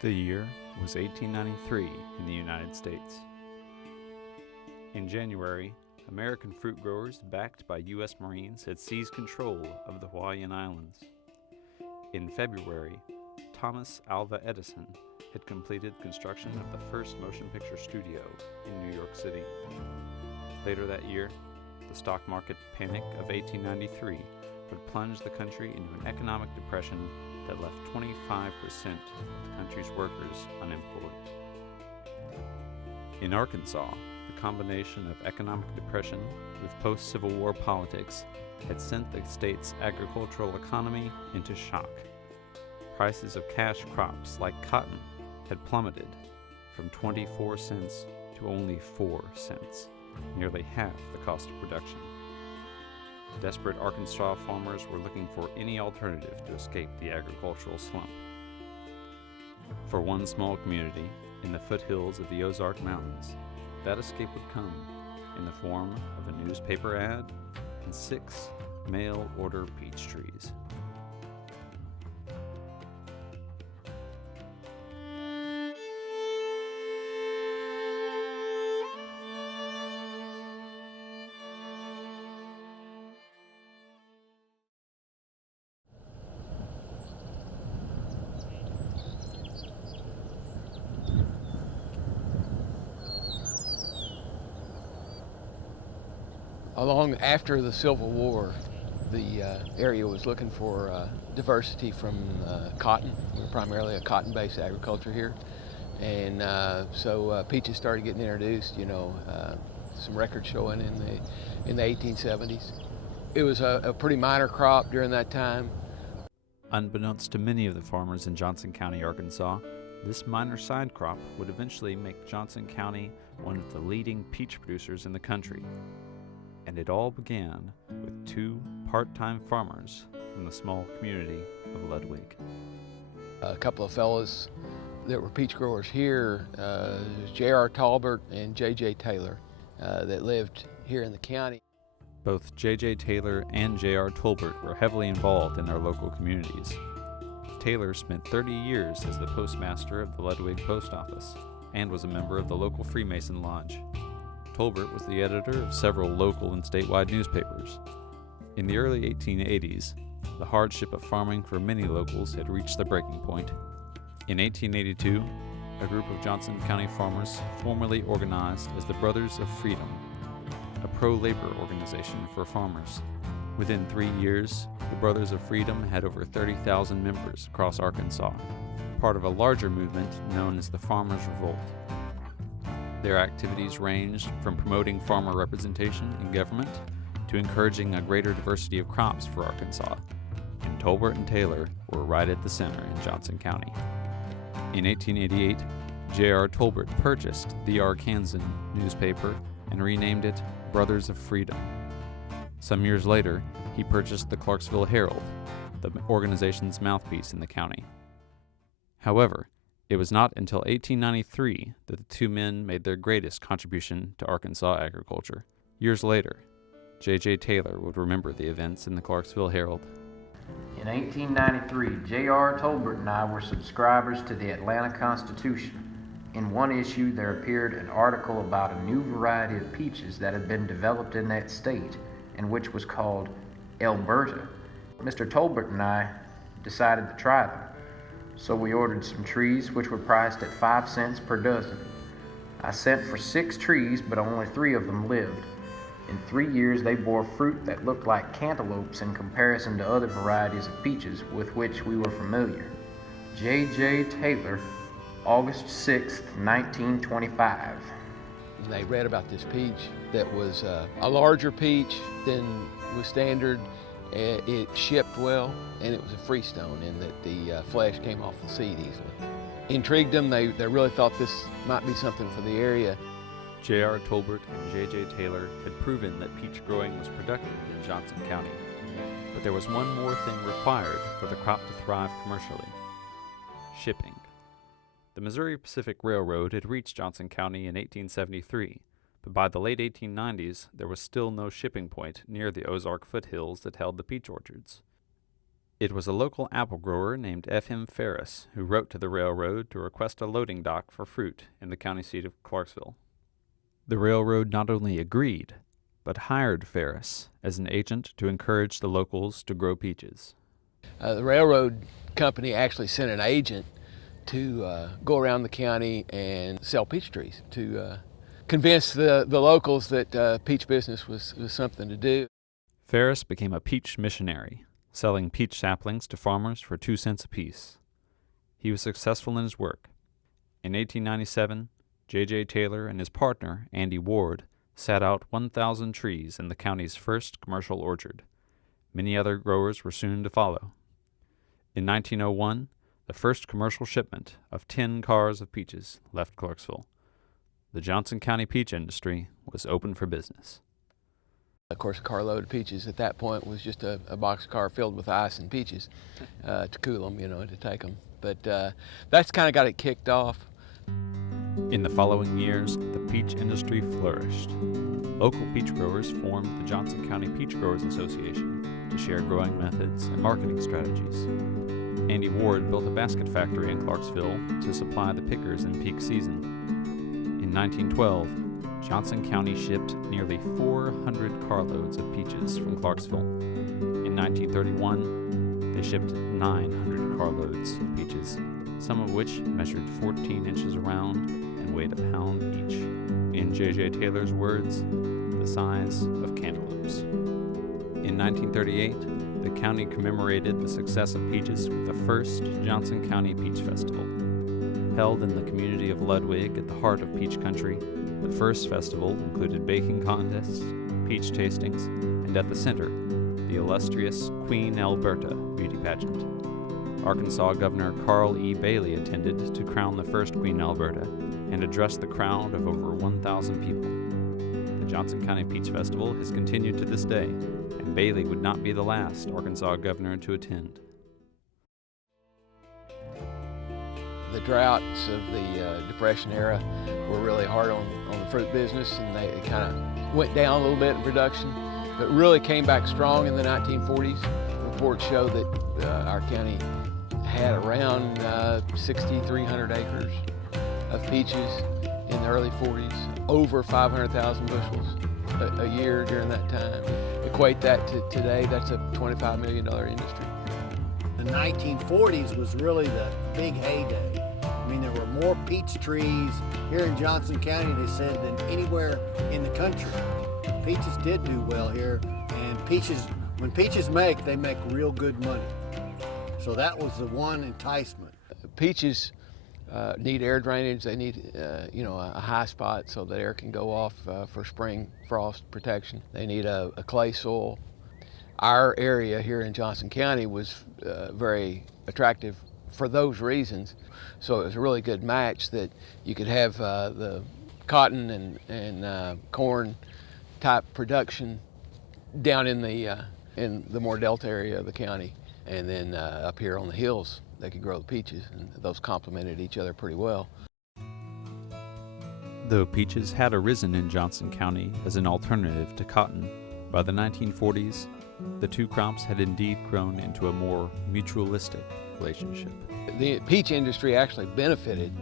The year was 1893 in the United States. In January, American fruit growers backed by U.S. Marines had seized control of the Hawaiian Islands. In February, Thomas Alva Edison had completed construction of the first motion picture studio in New York City. Later that year, the stock market panic of 1893 would plunge the country into an economic depression that left 25% of the country's workers unemployed. In Arkansas, the combination of economic depression with post-Civil War politics had sent the state's agricultural economy into shock. Prices of cash crops like cotton had plummeted from 24 cents to only 4 cents, nearly half the cost of production. Desperate Arkansas farmers were looking for any alternative to escape the agricultural slump. For one small community in the foothills of the Ozark Mountains, that escape would come in the form of a newspaper ad and 6 mail-order peach trees. Along after the Civil War, the area was looking for diversity from cotton. We're primarily a cotton-based agriculture here. And so peaches started getting introduced, some records showing in the 1870s. It was a pretty minor crop during that time. Unbeknownst to many of the farmers in Johnson County, Arkansas, this minor side crop would eventually make Johnson County one of the leading peach producers in the country. And it all began with 2 part-time farmers from the small community of Ludwig. A couple of fellows that were peach growers here, J.R. Talbert and J.J. Taylor, that lived here in the county. Both J.J. Taylor and J.R. Tolbert were heavily involved in their local communities. Taylor spent 30 years as the postmaster of the Ludwig Post Office and was a member of the local Freemason Lodge. Tolbert was the editor of several local and statewide newspapers. In the early 1880s, the hardship of farming for many locals had reached the breaking point. In 1882, a group of Johnson County farmers formally organized as the Brothers of Freedom, a pro-labor organization for farmers. Within 3 years, the Brothers of Freedom had over 30,000 members across Arkansas, part of a larger movement known as the Farmers' Revolt. Their activities ranged from promoting farmer representation in government to encouraging a greater diversity of crops for Arkansas, and Tolbert and Taylor were right at the center in Johnson County. In 1888, J.R. Tolbert purchased the Arkansan newspaper and renamed it Brothers of Freedom. Some years later, he purchased the Clarksville Herald, the organization's mouthpiece in the county. However, it was not until 1893 that the 2 men made their greatest contribution to Arkansas agriculture. Years later, J.J. Taylor would remember the events in the Clarksville Herald. In 1893, J.R. Tolbert and I were subscribers to the Atlanta Constitution. In one issue, there appeared an article about a new variety of peaches that had been developed in that state, and which was called Alberta. Mr. Tolbert and I decided to try them. So we ordered some trees, which were priced at 5 cents per dozen. I sent for 6 trees, but only 3 of them lived. In 3 years, they bore fruit that looked like cantaloupes in comparison to other varieties of peaches with which we were familiar. J.J. Taylor, August 6, 1925. And they read about this peach that was a larger peach than was standard. It shipped well, and it was a freestone in that the flesh came off the seed easily. Intrigued them, they really thought this might be something for the area. J.R. Tolbert and J.J. Taylor had proven that peach growing was productive in Johnson County. But there was one more thing required for the crop to thrive commercially: shipping. The Missouri Pacific Railroad had reached Johnson County in 1873, but by the late 1890s, there was still no shipping point near the Ozark foothills that held the peach orchards. It was a local apple grower named F.M. Ferris who wrote to the railroad to request a loading dock for fruit in the county seat of Clarksville. The railroad not only agreed, but hired Ferris as an agent to encourage the locals to grow peaches. The railroad company actually sent an agent to go around the county and sell peach trees to convince the locals that peach business was something to do. Ferris became a peach missionary, selling peach saplings to farmers for 2 cents apiece. He was successful in his work. In 1897, J.J. Taylor and his partner, Andy Ward, sat out 1,000 trees in the county's first commercial orchard. Many other growers were soon to follow. In 1901, the first commercial shipment of 10 cars of peaches left Clarksville. The Johnson County peach industry was open for business. Of course, a carload of peaches at that point was just a boxcar filled with ice and peaches to cool them, to take them. But that's kind of got it kicked off. In the following years, the peach industry flourished. Local peach growers formed the Johnson County Peach Growers Association to share growing methods and marketing strategies. Andy Ward built a basket factory in Clarksville to supply the pickers in peak season. In 1912, Johnson County shipped nearly 400 carloads of peaches from Clarksville. In 1931, they shipped 900 carloads of peaches, some of which measured 14 inches around and weighed a pound each. In J.J. Taylor's words, the size of cantaloupes. In 1938, the county commemorated the success of peaches with the first Johnson County Peach Festival. Held in the community of Ludwig at the heart of peach country, the first festival included baking contests, peach tastings, and at the center, the illustrious Queen Alberta beauty pageant. Arkansas Governor Carl E. Bailey attended to crown the first Queen Alberta and addressed the crowd of over 1,000 people. The Johnson County Peach Festival has continued to this day, and Bailey would not be the last Arkansas governor to attend. The droughts of the Depression era were really hard on the fruit business, and they kind of went down a little bit in production, but really came back strong in the 1940s. Reports show that our county had around 6,300 acres of peaches in the early 40s, over 500,000 bushels a year during that time. Equate that to today, that's a $25 million industry. The 1940s was really the big heyday. I mean, there were more peach trees here in Johnson County, they said, than anywhere in the country. Peaches did do well here, and when peaches they make real good money. So that was the one enticement. Peaches need air drainage. They need, a high spot so that air can go off for spring frost protection. They need a clay soil. Our area here in Johnson County was very attractive for those reasons. So it was a really good match that you could have the cotton and corn type production down in the more delta area of the county, and then up here on the hills they could grow the peaches, and those complemented each other pretty well. Though peaches had arisen in Johnson County as an alternative to cotton, by the 1940s, the two crops had indeed grown into a more mutualistic relationship. The peach industry actually benefited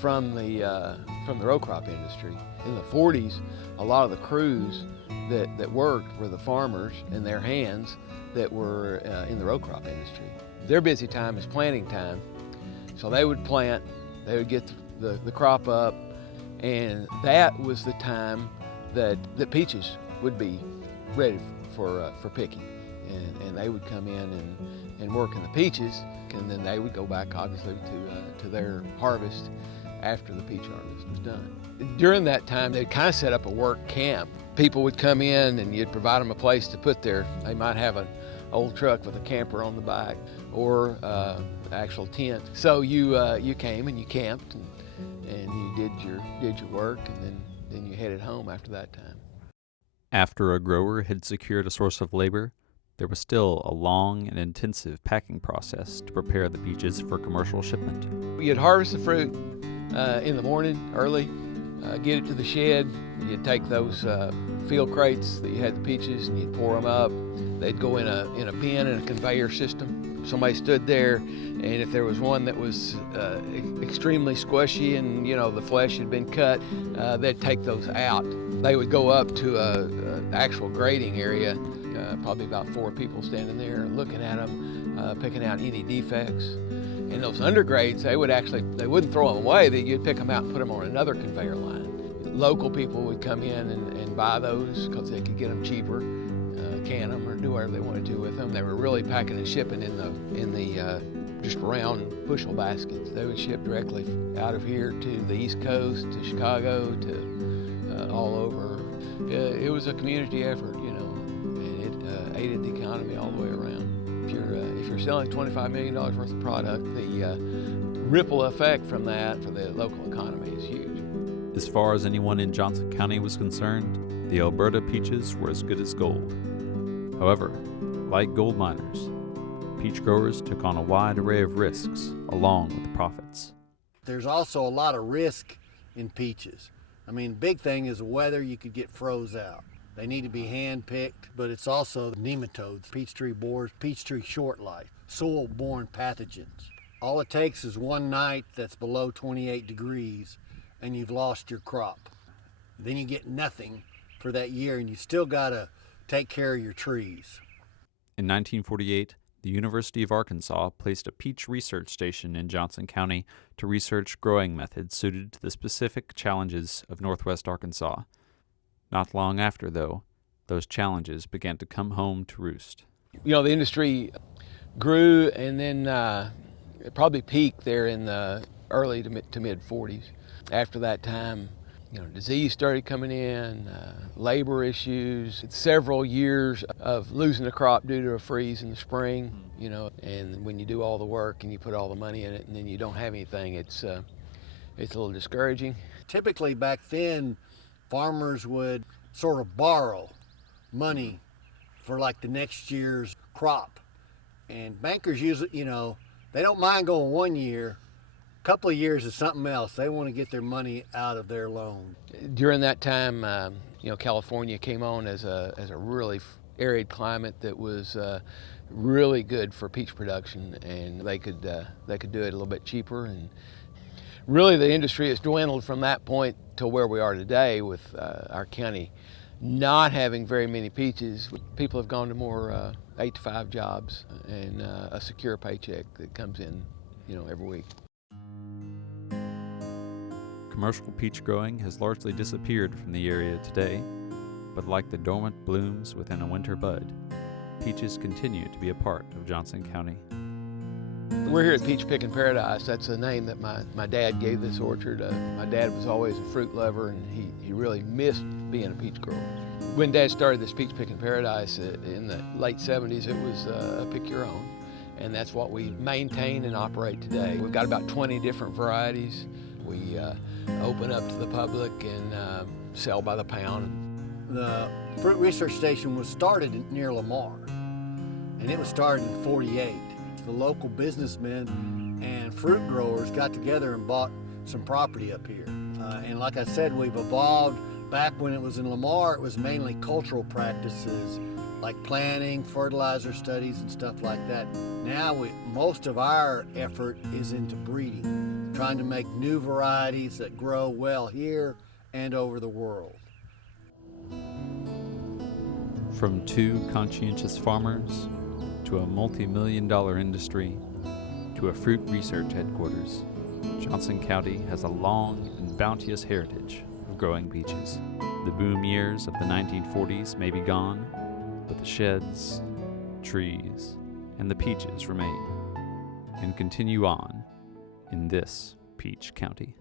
from the row crop industry. In the 40s, a lot of the crews that worked were the farmers and their hands that were in the row crop industry. Their busy time is planting time, so they would plant, they would get the crop up, and that was the time that the peaches would be ready for picking, and they would come in and work in the peaches, and then they would go back obviously to their harvest after the peach harvest was done. During that time, they'd kind of set up a work camp. People would come in and you'd provide them a place to put they might have an old truck with a camper on the back or actual tent. So you came and you camped and you did your work, and then you headed home after that time. After a grower had secured a source of labor, there was still a long and intensive packing process to prepare the peaches for commercial shipment. You'd harvest the fruit in the morning early, get it to the shed. You'd take those field crates that you had the peaches and you'd pour them up. They'd go in a bin in a conveyor system. Somebody stood there, and if there was one that was extremely squishy and the flesh had been cut, they'd take those out. They would go up to an actual grading area, probably about 4 people standing there looking at them, picking out any defects. And those undergrades, they wouldn't throw them away. You'd pick them out and put them on another conveyor line. Local people would come in and buy those because they could get them cheaper, can them or do whatever they wanted to with them. They were really packing and shipping in the just round bushel baskets. They would ship directly out of here to the East Coast, to Chicago, to all over. It was a community effort, and it aided the economy all the way around. If you're selling $25 million worth of product, the ripple effect from that for the local economy is huge. As far as anyone in Johnson County was concerned, the Alberta peaches were as good as gold. However, like gold miners, peach growers took on a wide array of risks along with the profits. There's also a lot of risk in peaches. I mean, the big thing is the weather. You could get froze out. They need to be hand-picked, but it's also nematodes, peach tree borers, peach tree short life, soil-borne pathogens. All it takes is one night that's below 28 degrees and you've lost your crop. Then you get nothing for that year and you still gotta take care of your trees. In 1948, the University of Arkansas placed a peach research station in Johnson County to research growing methods suited to the specific challenges of northwest Arkansas. Not long after, though, those challenges began to come home to roost. The industry grew and then it probably peaked there in the early to mid 40s. After that time, disease started coming in, labor issues, several years of losing a crop due to a freeze in the spring, and when you do all the work and you put all the money in it and then you don't have anything, it's a little discouraging. Typically back then, farmers would sort of borrow money for like the next year's crop. And bankers usually, they don't mind going 1 year. A couple of years is something else. They want to get their money out of their loan. During that time, California came on as a really arid climate that was really good for peach production, and they could do it a little bit cheaper. And really, the industry has dwindled from that point to where we are today with our county not having very many peaches. People have gone to more 8 to 5 jobs and a secure paycheck that comes in, every week. Commercial peach growing has largely disappeared from the area today, but like the dormant blooms within a winter bud, peaches continue to be a part of Johnson County. We're here at Peach Picking Paradise. That's the name that my dad gave this orchard. My dad was always a fruit lover, and he really missed being a peach grower. When Dad started this Peach Picking Paradise in the late 70s, it was a pick your own, and that's what we maintain and operate today. We've got about 20 different varieties. We open up to the public and sell by the pound. The Fruit Research Station was started near Lamar, and it was started in '48. The local businessmen and fruit growers got together and bought some property up here. And like I said, we've evolved. Back when it was in Lamar, it was mainly cultural practices like planting, fertilizer studies, and stuff like that. Now most of our effort is into breeding, trying to make new varieties that grow well here and over the world. From 2 conscientious farmers to a multi-million-dollar industry, to a fruit research headquarters, Johnson County has a long and bounteous heritage of growing peaches. The boom years of the 1940s may be gone, but the sheds, trees, and the peaches remain and continue on in this Peach County.